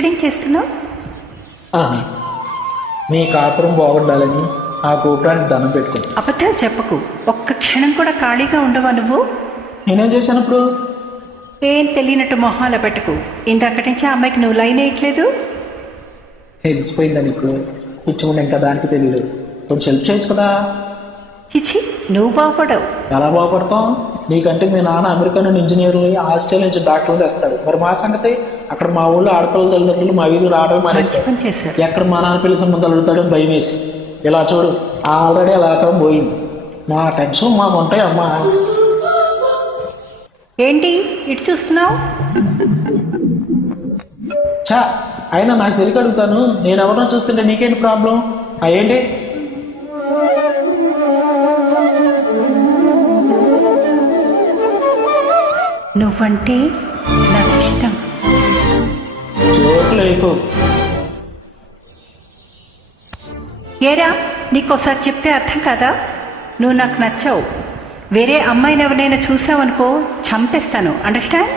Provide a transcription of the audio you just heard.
ఇక్కడేం చేస్తున్నావు? ఆహా. మీ కాపురం బాగుండాలని ఆ గోపురానికి దండం పెట్టుకుని. అబద్ధాలు చెప్పకు. ఒక్క క్షణం కూడా ఖాళీగా ఉండవా నువ్వు? నేనేం చేశాను ఇప్పుడు? ఏం తెలియనట్టు మొహాల పెట్టకు. ఇందాకటి నుంచి ఆ అమ్మాయికి నువ్వు లైన్ వేయట్లేదు. తెలిసిపోయిందా నీకు? పిచ్చుకుంటే ఇంకా దానికి తెలియదు. కొంచెం హెల్ప్ చేయొచ్చు కదా. చిచి, నువ్వు బాగుపడవు. ఎలా బాగుపడతాం? నీకంటే మీ నాన్న అమెరికా నుండి ఇంజనీర్లు, ఆస్ట్రేలియా నుంచి డాక్టర్లు తెస్తాడు. మరి మా సంగతి? అక్కడ మా ఊళ్ళో ఆడపిల్లల తల్లిదండ్రులు మా వీధికి రావడం మంచి మానేస్తారు. పని చేశారు. ఎక్కడ మా నాన్న పిల్లి సంబంధాలు అడుగుతాడని భయం వేసి. ఇలా చూడు, ఆల్రెడీ అలా పోయింది. మా టెన్షన్ మాకు ఉంటాయి అమ్మా. ఏంటి ఇటు చూస్తున్నావు? చా, అయినా నాకు తెలియక అడుగుతాను. నేను ఎవరినో చూస్తుంటే నీకేంటి ప్రాబ్లం? ఏంటి? నువ్వంటే నాకు ఇష్టం. జోకులేకు. ఏరా, నీకోసారి చెప్తే అర్థం కాదా? నువ్వు నాకు నచ్చావు. వేరే అమ్మాయిని ఎవరైనా చూసావనుకో చంపేస్తాను. అండర్స్టాండ్?